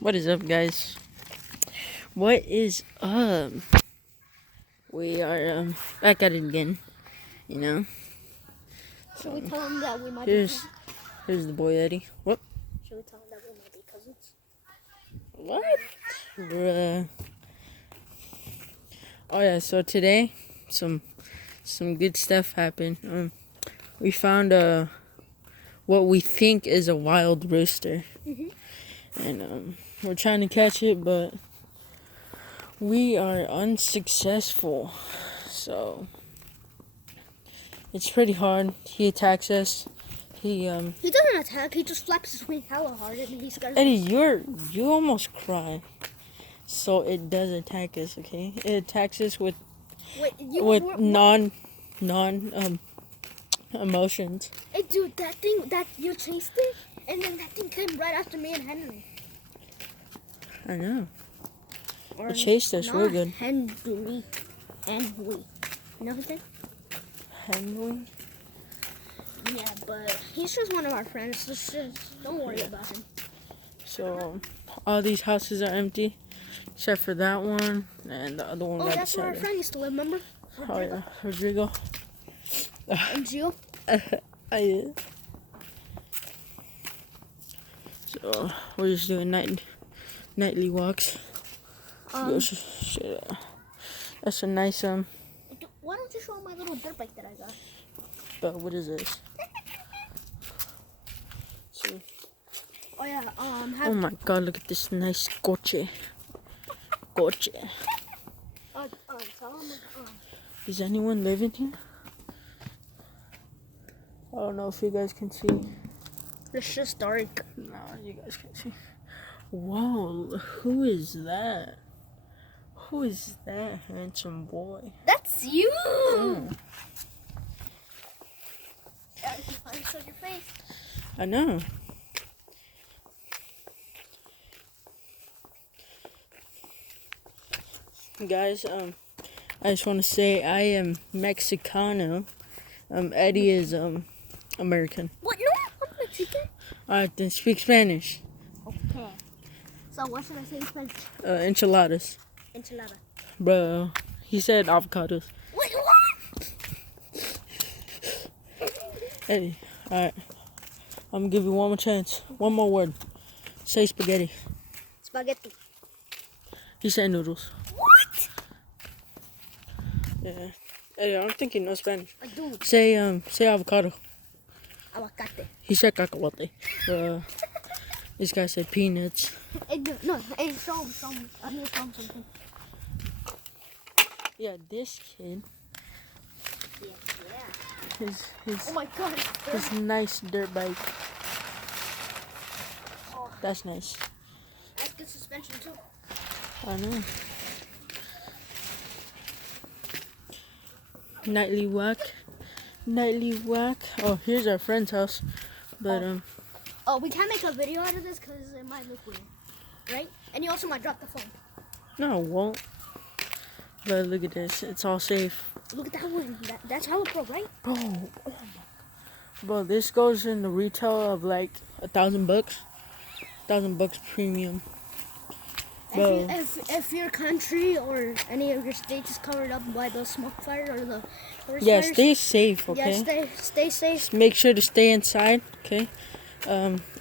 What is up, guys? What is up? We are back at it again. You know. Should we tell him that we might Here's the boy Eddie. What? Should we tell him that we might be cousins? What? Bruh. Oh yeah. So today, some good stuff happened. We found what we think is a wild rooster, and we're trying to catch it, but we are unsuccessful. So it's pretty hard. He attacks us. He doesn't attack. He just flaps his wing hella hard and he scares Eddie, you almost cried. So it does attack us, okay? It attacks us with non emotions. Hey, dude, that thing that you chased it, and then that thing came right after me and Henry. I know. Or It chased us real good. Henry. You know his name? Henry? Yeah, but he's just one of our friends. Just don't worry about him. So all these houses are empty, except for that one and the other one. Oh, that's where our friend used to live, remember? Oh yeah, Rodrigo. And Gio? Yeah. So we're just doing nightly walks. That's a nice Why don't you show him my little dirt bike that I got? But what is this? So, Oh yeah, oh my god, look at this nice coche. Tell him, Does anyone live in here? I don't know if you guys can see. it's just dark. No, you guys can't see. Whoa, who is that? Who is that handsome boy? That's you! Oh, Yeah, you finally showed your face. I know. Guys, I just want to say I am Mexicano. Eddie is American. What? No, I'm Mexican. Alright, then speak Spanish. Okay. So what should I say in Spanish? Enchiladas. Enchilada. Bro, he said avocados. Wait, what? Eddie, alright. I'm gonna give you one more chance. One more word. Say spaghetti. Spaghetti. He said noodles. What? Yeah. Eddie, I don't think you know Spanish. I do. Say avocado. Aguacate. He said cacahuate. This guy said peanuts. Hey, no, hey, show him. I need to show him something. Yeah, this kid. Yeah. His Oh my god. his nice dirt bike. Oh, That's nice. that's good suspension too. I know. Nightly walk. Oh, here's our friend's house. But Oh, we can't make a video out of this because it might look weird, right? And you also might drop the phone. no, it won't. But look at this. It's all safe. Look at that one. That's hella pro, right? Bro, oh my. Bro, this goes in the retail of like $1,000. $1,000 premium. Bro. If your country or any of your states is covered up by the smoke fire or the forest Yeah, fires, stay safe, okay? yeah, stay safe. Just make sure to stay inside, okay?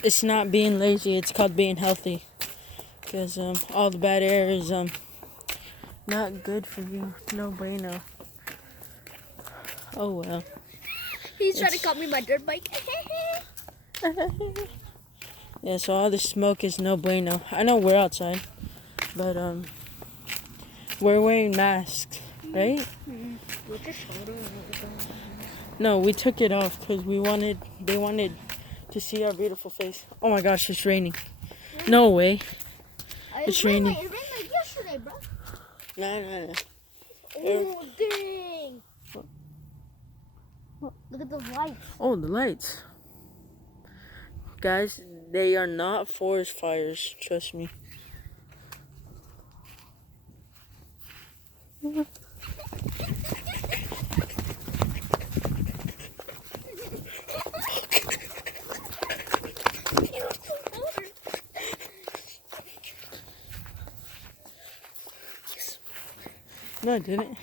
It's not being lazy, it's called being healthy. Because all the bad air is not good for you. No bueno. Oh well. He's trying to call me my dirt bike. Yeah, so all this smoke is no bueno. I know we're outside, but we're wearing masks, right? No, we took it off because they wanted to see our beautiful face. Oh my gosh, it's raining. No way. It's raining. It rained like yesterday, bro. No. Oh, dang. Look at those lights. Oh, the lights. Guys, they are not forest fires, trust me. No, I didn't.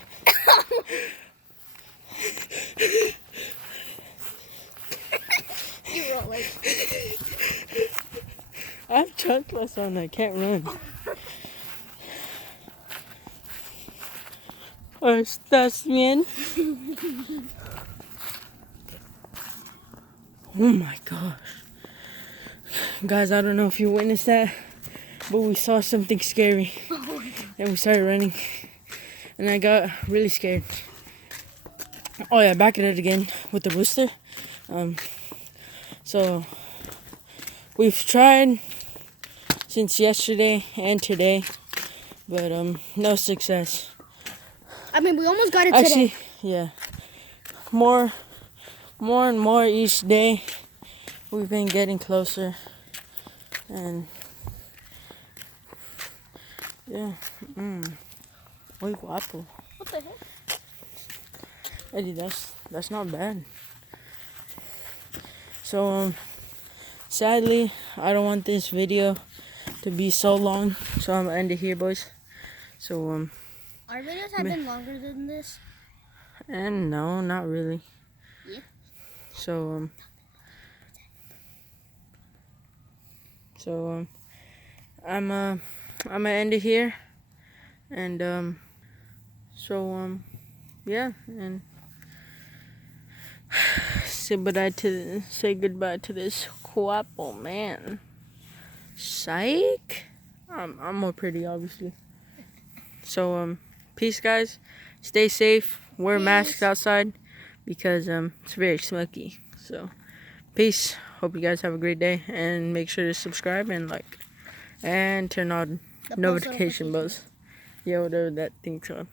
You roll like. I have chanclas on. I can't run. ¿Estás bien? Oh my gosh. Guys, I don't know if you witnessed that, but we saw something scary. And we started running. And I got really scared. Oh yeah, back at it again with the rooster. So we've tried since yesterday and today, but no success. I mean, we almost got it Actually, today. yeah. More and more each day. We've been getting closer. And yeah. Muy guapo. What the heck? Eddie, that's not bad. So sadly, I don't want this video to be so long, so I'm gonna end it here, boys. So Our videos have been longer than this. and no, not really. Yeah. So I'm gonna end it here, and yeah, and say goodbye to this guapo man. Psych. I'm more pretty, obviously. So peace, guys. Stay safe. Wear masks Peace. outside because it's very smoky. So peace. Hope you guys have a great day, and make sure to subscribe and like and turn on The post notification bells. Yeah, whatever that thing's called.